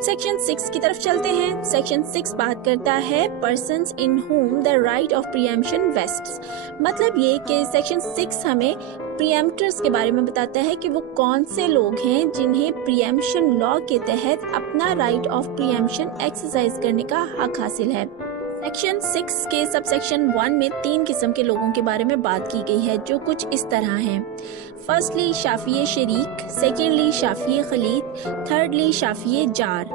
अब सेक्शन 6 की तरफ चलते हैं। सेक्शन 6 बात करता है persons in home the right of preemption wastes. मतलब ये कि सेक्शन 6 हमें प्रीएम्प्टर्स के बारे में बताता है कि वो कौन से लोग हैं जिन्हें प्रीएम्पशन लॉ के तहत अपना राइट ऑफ प्रीएम्पशन एक्सरसाइज करने का हक हासिल है। सेक्शन 6 के सब सेक्शन 1 में 3 किस्म के लोगों के बारे में बात की गई है, जो कुछ इस तरह हैं। फर्स्टली शाफिये शरीक, सेकेंडली शाफिये खलीद, थर्डली शाफिये जार।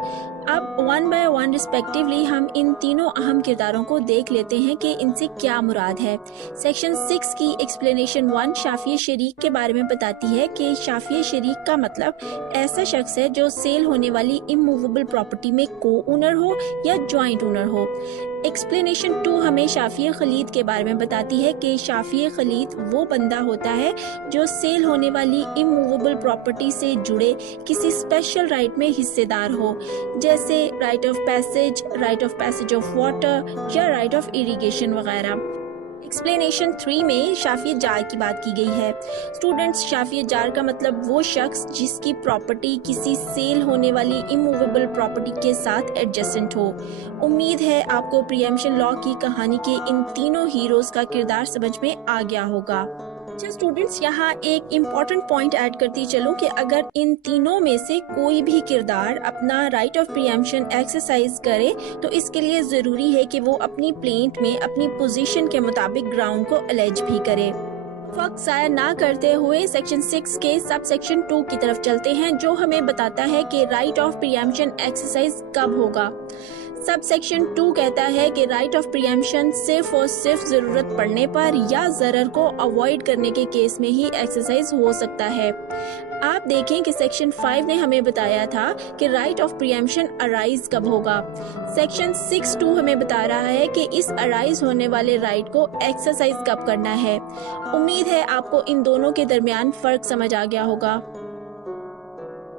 अब 1 by 1 रिस्पेक्टिवली हम इन तीनों अहम किरदारों को देख लेते हैं कि इनसे क्या मुराद है। सेक्शन 6 की एक्सप्लेनेशन 1 शाफिये शरीक के बारे में बताती है कि शाफिये शरीक का मतलब ऐसा शख्स है जो सेल होने वाली इमूवेबल प्रॉपर्टी में को ओनर हो या ज्वाइंट ओनर हो। एक्सप्लेनेशन 2 हमें शाफिये खलीद के बारे में बताती है कि शाफिये खलीद वो बंदा होता है जो सेल होने वाली इमूवेबल प्रॉपर्टी से जुड़े किसी स्पेशल राइट में हिस्सेदार हो, जैसे right of passage of water या राइट ऑफ इरिगेशन वगैरह। एक्सप्लेनेशन 3 में शाफिये जार की बात की गई है। स्टूडेंट्स, शाफिये जार का मतलब वो शख्स जिसकी प्रॉपर्टी किसी सेल होने वाली इमूवेबल प्रॉपर्टी के साथ एडजेसेंट हो। उम्मीद है आपको प्रीएम्पशन लॉ की कहानी के इन तीनों हीरोज का किरदार समझ में आ गया होगा। अच्छा स्टूडेंट्स, यहाँ एक इम्पॉर्टेंट पॉइंट ऐड करती चलूं कि अगर इन तीनों में से कोई भी किरदार अपना राइट ऑफ प्रीएम्पशन एक्सरसाइज करे तो इसके लिए जरूरी है कि वो अपनी प्लेंट में अपनी पोजीशन के मुताबिक ग्राउंड को अलेज भी करे। वक्त ज़ाया ना करते हुए सेक्शन 6 के सब सेक्शन 2 की तरफ चलते हैं, जो हमें बताता है कि राइट ऑफ प्रीएम्पशन एक्सरसाइज कब होगा। सब सेक्शन 2 कहता है कि राइट ऑफ प्रीएम्पशन सिर्फ और सिर्फ जरूरत पड़ने पर या जरर को अवॉइड करने के केस में ही एक्सरसाइज हो सकता है। आप देखें कि सेक्शन 5 ने हमें बताया था कि राइट ऑफ प्रीएम्पशन अराइज कब होगा। सेक्शन 6(2) हमें बता रहा है कि इस अराइज होने वाले राइट को एक्सरसाइज कब करना है। उम्मीद है आपको इन दोनों के दरमियान फर्क समझ आ गया होगा।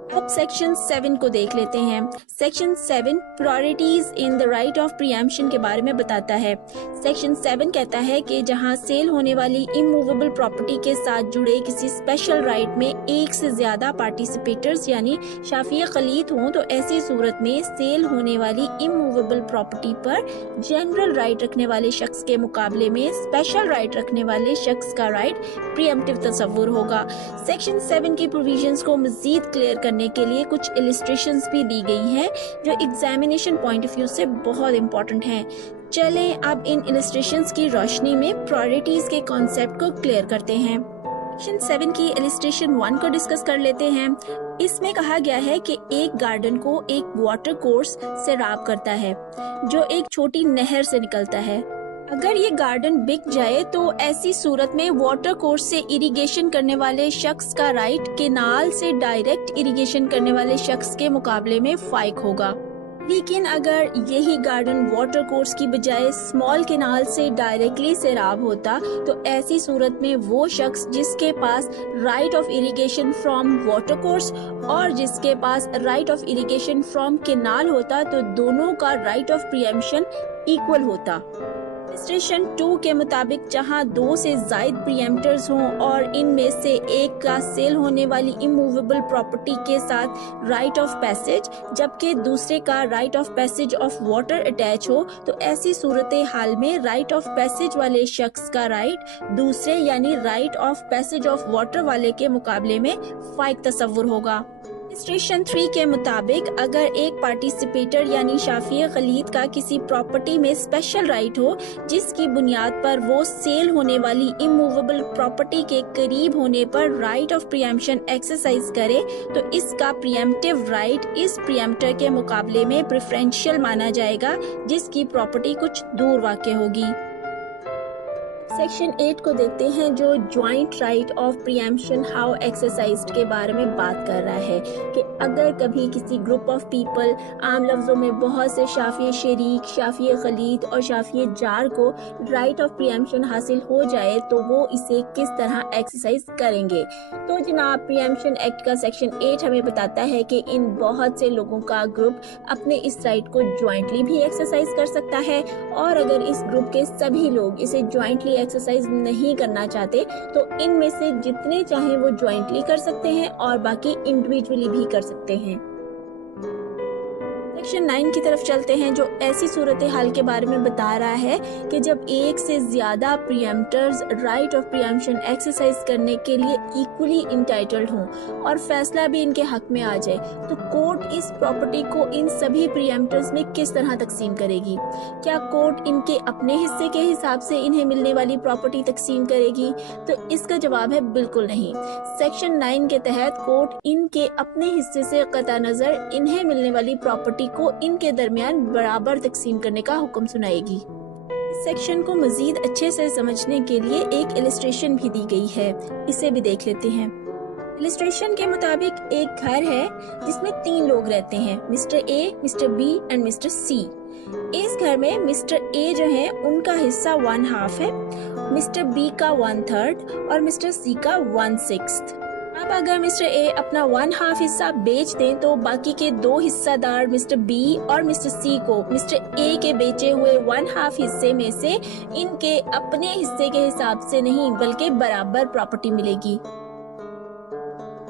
अब सेक्शन 7 को देख लेते हैं। Section 7 priorities in the right of preemption के बारे में बताता है। सेक्शन 7 कहता है कि जहां सेल होने वाली इमूवेबल प्रॉपर्टी के साथ जुड़े किसी स्पेशल राइट में एक से ज्यादा पार्टिसिपेटर्स यानी शाफिये खलीद हों, तो ऐसी सूरत में सेल होने वाली इमूवेबल प्रॉपर्टी पर जनरल राइट रखने वाले शख्स के मुकाबले में स्पेशल राइट रखने वाले शख्स का राइट प्रीएम्प्टिव तस्वुर होगा। सेक्शन 7 की प्रोविजंस को मजीद क्लियर करने के लिए कुछ इलस्ट्रेशंस भी दी गई हैं, जो एग्जामिनेशन पॉइंट ऑफ व्यू से बहुत इंपॉर्टेंट हैं। चलें अब इन इलस्ट्रेशंस की रोशनी में प्रायोरिटीज के कॉन्सेप्ट को क्लियर करते हैं। सेक्शन 7 की इलस्ट्रेशन 1 को डिस्कस कर लेते हैं। इसमें कहा गया है कि एक गार्डन को एक वाटर कोर्स सैराब करता है जो एक छोटी नहर से निकलता है। अगर ये गार्डन बिक जाए तो ऐसी सूरत में वाटर कोर्स से इरिगेशन करने वाले शख्स का राइट केनाल से डायरेक्ट इरिगेशन करने वाले शख्स के मुकाबले में फाइक होगा। लेकिन अगर यही गार्डन वाटर कोर्स की बजाय स्मॉल केनाल से डायरेक्टली सैराब होता तो ऐसी सूरत में वो शख्स जिसके पास right of irrigation from water course और जिसके पास right of irrigation from canal होता तो दोनों का राइट ऑफ प्रीएम्पशन इक्वल होता। सेक्शन 2 के मुताबिक जहां 2 से ज्यादा प्रीएम्प्टर्स हों और इनमें से एक का सेल होने वाली इमूवेबल प्रॉपर्टी के साथ राइट ऑफ पैसेज जबकि दूसरे का right of passage of water attach हो, तो ऐसी सूरत हाल में राइट ऑफ पैसेज वाले शख्स का राइट दूसरे यानी right of passage of water वाले के मुकाबले में फाइक तस्वुर होगा। सेक्शन 3 के मुताबिक अगर एक पार्टिसिपेटर यानी शाफिये खलीद का किसी प्रॉपर्टी में स्पेशल राइट हो जिसकी बुनियाद पर वो सेल होने वाली इमूवेबल प्रॉपर्टी के करीब होने पर राइट ऑफ प्रीएम्पशन एक्सरसाइज करे तो इसका प्रीएम्प्टिव राइट इस प्रीएम्प्टर के मुकाबले में प्रेफरेंशियल माना जाएगा जिसकी प्रॉपर्टी कुछ दूर वाक़ होगी। सेक्शन 8 को देखते हैं जो joint right of preemption how exercised के बारे में बात कर रहा है कि अगर कभी किसी ग्रुप ऑफ पीपल आम लफ्जों में बहुत से शाफिये शरीक, शाफिये खलीद और शाफिये जार को राइट ऑफ प्रीएम्पशन हासिल हो जाए तो वो इसे किस तरह एक्सरसाइज करेंगे। तो जनाब प्रीएम्पशन एक्ट का सेक्शन 8 हमें बताता है कि इन बहुत से लोगों का ग्रुप अपने इस राइट को ज्वाइंटली भी एक्सरसाइज कर सकता है और अगर इस ग्रुप के सभी लोग इसे ज्वाइंटली एक्सरसाइज नहीं करना चाहते तो इनमें से जितने चाहे वो ज्वाइंटली कर सकते हैं और बाकी इंडिविजुअली भी कर सकते हैं। सेक्शन 9 की तरफ चलते हैं, जो ऐसी सूरत हाल के बारे में बता रहा है कि जब एक से ज्यादा प्रीएम्प्टर्स राइट ऑफ प्रीएम्प्शन एक्सरसाइज करने के लिए इक्वली इंटाइटल्ड हों और फैसला भी इनके हक में आ जाए, तो कोर्ट इस प्रॉपर्टी को इन सभी प्रीएम्प्टर्स में किस तरह तकसीम करेगी? क्या कोर्ट इनके अपने हिस्से के हिसाब से इन्हें मिलने वाली प्रॉपर्टी तकसीम करेगी? तो इसका जवाब है बिल्कुल नहीं। सेक्शन 9 के तहत कोर्ट इनके अपने हिस्से से कता नजर इन्हें मिलने वाली प्रॉपर्टी को इनके दरमियान बराबर तकसीम करने का हुक्म सुनाएगी। इस सेक्शन को मजीद अच्छे से समझने के लिए एक इलस्ट्रेशन भी दी गई है, इसे भी देख लेते हैं। इलस्ट्रेशन के मुताबिक एक घर है जिसमें 3 लोग रहते हैं, mister A, mister B and mister C. इस घर में मिस्टर ए जो है उनका हिस्सा 1/2 है, मिस्टर बी का 1/3 और मिस्टर सी का 1/6। अब अगर मिस्टर ए अपना 1/2 हिस्सा बेच दें तो बाकी के 2 हिस्सेदार मिस्टर बी और मिस्टर सी को मिस्टर ए के बेचे हुए 1/2 हिस्से में से इनके अपने हिस्से के हिसाब से नहीं बल्कि बराबर प्रॉपर्टी मिलेगी।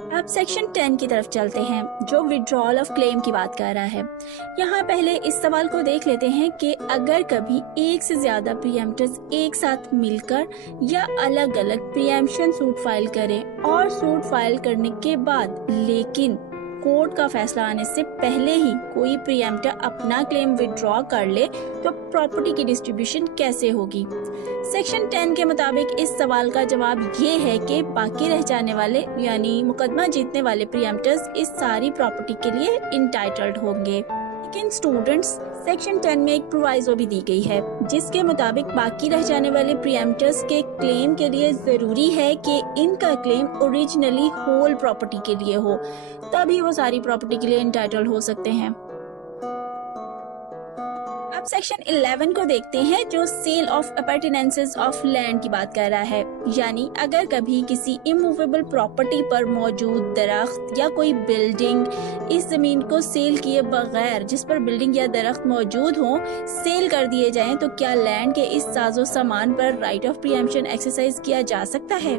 अब सेक्शन 10 की तरफ चलते हैं, जो विड्रॉल ऑफ क्लेम की बात कर रहा है। यहाँ पहले इस सवाल को देख लेते हैं कि अगर कभी एक से ज्यादा प्रीएम्प्टर्स एक साथ मिलकर या अलग अलग प्रीएम्प्शन सूट फाइल करें और सूट फाइल करने के बाद लेकिन कोर्ट का फैसला आने से पहले ही कोई प्रीएम्प्टर अपना क्लेम विड्रॉ कर ले, तो प्रॉपर्टी की डिस्ट्रीब्यूशन कैसे होगी? सेक्शन 10 के मुताबिक इस सवाल का जवाब ये है कि बाकी रह जाने वाले यानी मुकदमा जीतने वाले प्रीएम्प्टर्स इस सारी प्रॉपर्टी के लिए इंटाइटल्ड होंगे। लेकिन स्टूडेंट्स, सेक्शन 10 में एक प्रोवाइजो भी दी गई है जिसके मुताबिक बाकी रह जाने वाले प्रीएम्प्टर्स के क्लेम के लिए जरूरी है कि इनका क्लेम ओरिजिनली होल प्रॉपर्टी के लिए हो, तभी वो सारी प्रॉपर्टी के लिए इंटाइटल्ड हो सकते हैं। अब सेक्शन 11 को देखते हैं, जो सेल ऑफ अपैर्टिनेंसेस ऑफ लैंड की बात कर रहा है। यानी अगर कभी किसी इमूवेबल प्रॉपर्टी पर मौजूद दरख्त या कोई बिल्डिंग इस जमीन को सेल किए बगैर, जिस पर बिल्डिंग या दरख्त मौजूद हो, सेल कर दिए जाएं, तो क्या लैंड के इस साजो सामान पर राइट ऑफ प्रीएम्प्शन एक्सरसाइज किया जा सकता है?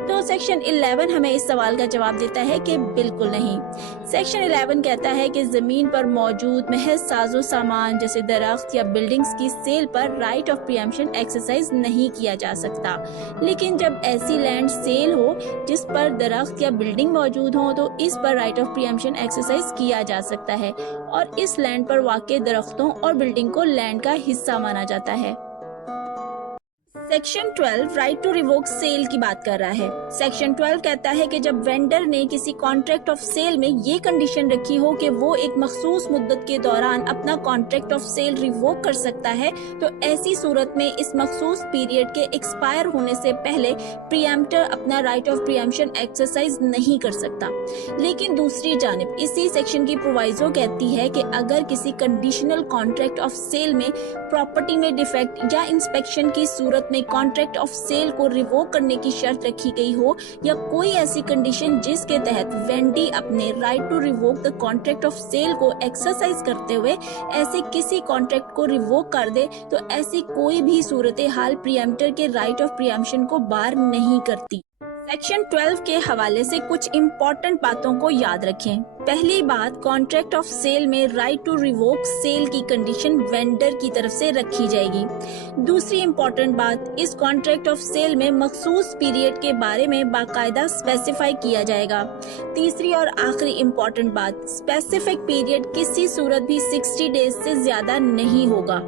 तो सेक्शन 11 हमें इस सवाल का जवाब देता है कि बिल्कुल नहीं। सेक्शन 11 कहता है कि जमीन पर मौजूद महज साजो सामान जैसे दरख्त या बिल्डिंग्स की सेल पर राइट ऑफ प्रीएम्प्शन एक्सरसाइज नहीं किया जा सकता। लेकिन जब ऐसी लैंड सेल हो जिस पर दरख्त या बिल्डिंग मौजूद हो, तो इस पर राइट ऑफ प्रीएम्प्शन एक्सरसाइज किया जा सकता है और इस लैंड पर वाक़ई दरख्तों और बिल्डिंग को लैंड का हिस्सा माना जाता है। Section 12 right to revoke sale की बात कर रहा है। सेक्शन 12 कहता है कि जब वेंडर ने किसी कॉन्ट्रैक्ट ऑफ सेल में ये कंडीशन रखी हो कि वो एक मखसूस मुद्दत के दौरान अपना कॉन्ट्रैक्ट ऑफ सेल रिवोक कर सकता है, तो ऐसी सूरत में इस मखसूस पीरियड के एक्सपायर होने से पहले प्रीएम्प्टर अपना राइट ऑफ प्रीएम्प्शन एक्सरसाइज नहीं कर सकता। लेकिन दूसरी जानिब इसी सेक्शन की प्रोवाइजो कहती है कि अगर किसी कंडीशनल कॉन्ट्रैक्ट ऑफ सेल में प्रॉपर्टी में डिफेक्ट या इंस्पेक्शन की सूरत में कॉन्ट्रैक्ट ऑफ सेल को रिवोक करने की शर्त रखी गई हो, या कोई ऐसी कंडीशन जिसके तहत वेंडी अपने right to revoke the contract of sale को एक्सरसाइज करते हुए ऐसे किसी कॉन्ट्रैक्ट को रिवोक कर दे, तो ऐसी कोई भी सूरत हाल प्रीएम्प्टर के राइट ऑफ प्रीएम्प्शन को बार नहीं करती। सेक्शन 12 के हवाले से कुछ इम्पोर्टेंट बातों को याद रखें। पहली बात, कॉन्ट्रैक्ट ऑफ सेल में राइट टू रिवोक सेल की कंडीशन वेंडर की तरफ से रखी जाएगी। दूसरी इम्पोर्टेंट बात, इस कॉन्ट्रैक्ट ऑफ सेल में मखसूस पीरियड के बारे में बाकायदा स्पेसिफाई किया जाएगा। तीसरी और आखिरी इम्पोर्टेंट बात, स्पेसिफिक पीरियड किसी सूरत भी 60 डेज से ज्यादा नहीं होगा।